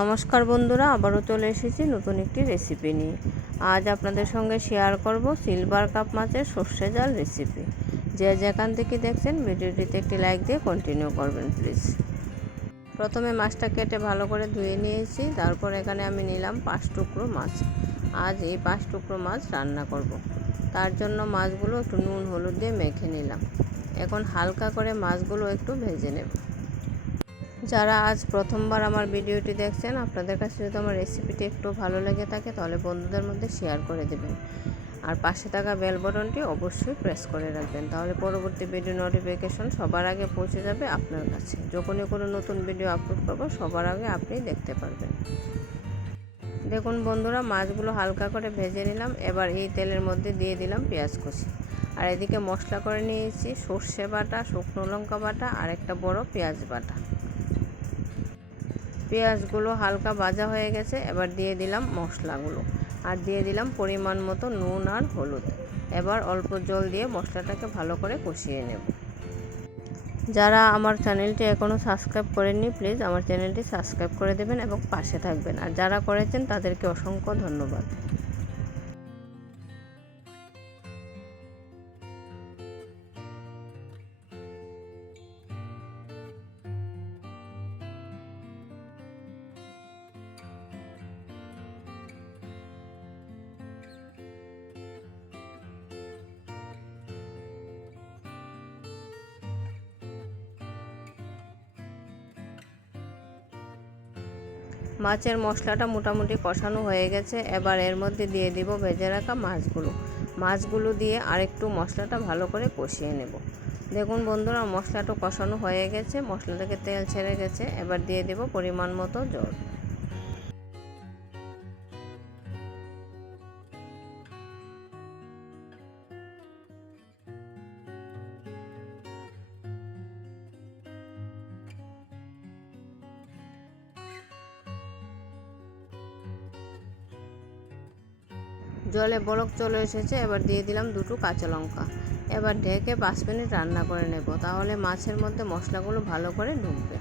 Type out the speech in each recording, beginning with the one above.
নমস্কার বন্ধুরা, আবারও চলে এসেছি নতুন একটি রেসিপি নিয়ে। আজ আপনাদের সঙ্গে শেয়ার করব সিলভার কাপ মাছের সর্ষে জাল রেসিপি। যে যেখান থেকে দেখছেন ভিডিওটিতে একটি লাইক দিয়ে কন্টিনিউ করবেন প্লিজ। প্রথমে মাছটা কেটে ভালো করে ধুয়ে নিয়েছি। তারপর এখানে আমি নিলাম 5 টুকরো মাছ। আজ এই 5 টুকরো মাছ রান্না করব। তার জন্য মাছগুলো একটু নুন হলুদ দিয়ে মেখে নিলাম। এখন হালকা করে মাছগুলো একটু ভেজে নেব। যারা আজ প্রথমবার আমার ভিডিওটি দেখছেন, আপনাদের কাছে যদি আমার রেসিপিটি একটু ভালো লেগে থাকে তাহলে বন্ধুদের মধ্যে শেয়ার করে দেবেন। আর পাশে থাকা বেল বাটনটি অবশ্যই প্রেস করে রাখবেন, তাহলে পরবর্তী ভিডিও নোটিফিকেশন সবার আগে পৌঁছে যাবে আপনার কাছে। যখনই কোনো নতুন ভিডিও আপলোড করব সবার আগে আপনি দেখতে পারবেন। দেখুন বন্ধুরা, মাছগুলো হালকা করে ভেজে নিলাম। এবার এই তেলের মধ্যে দিয়ে দিলাম পেঁয়াজ কুচি। আর এদিকে মশলা করে নিয়েছি সর্ষে বাটা, শুকনো লঙ্কা বাটা আর একটা বড় পেঁয়াজ বাটা। পেঁয়াজগুলো হালকা ভাজা হয়ে গেছে। এবার দিয়ে দিলাম মশলাগুলো আর দিয়ে দিলাম পরিমাণ মতো নুন আর হলুদ। এবার অল্প জল দিয়ে মশলাটাকে ভালো করে কষিয়ে নেব। যারা আমার চ্যানেলটি এখনও সাবস্ক্রাইব করেননি, প্লিজ আমার চ্যানেলটি সাবস্ক্রাইব করে দেবেন এবং পাশে থাকবেন। আর যারা করেছেন তাদেরকে অসংখ্য ধন্যবাদ। মাছের মশলাটা মোটামুটি কষানো হয়ে গেছে। এবার এর মধ্যে দিয়ে দিব ভেজে রাখা মাছগুলো দিয়ে আরেকটু মশলাটা ভালো করে কষিয়ে নেব। দেখুন বন্ধুরা, মশলাটা কষানো হয়ে গেছে, মশলা থেকে তেল ছেড়ে গেছে। এবার দিয়ে দেব পরিমাণ মতো জল। জলে বলক চলে এসেছে। এবার দিয়ে দিলাম 2টো কাঁচা লঙ্কা। এবার ঢেকে 5 মিনিট রান্না করে নেব, তাহলে মাছের মধ্যে মশলাগুলো ভালো করে ঢুকবে।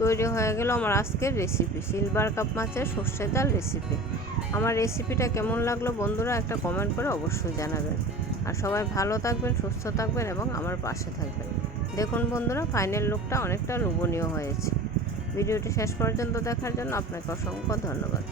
তৈরি হয়ে গেল আমার আজকের রেসিপি, সিলভার কাপ মাছের সর্ষে ডাল রেসিপি। আমার রেসিপিটা কেমন লাগলো বন্ধুরা একটা কমেন্ট করে অবশ্যই জানাবেন। আর সবাই ভালো থাকবেন, সুস্থ থাকবেন এবং আমার পাশে থাকবেন। দেখুন বন্ধুরা, ফাইনাল লুকটা অনেকটা লোভনীয় হয়েছে। ভিডিওটি শেষ পর্যন্ত দেখার জন্য আপনাকে অসংখ্য ধন্যবাদ।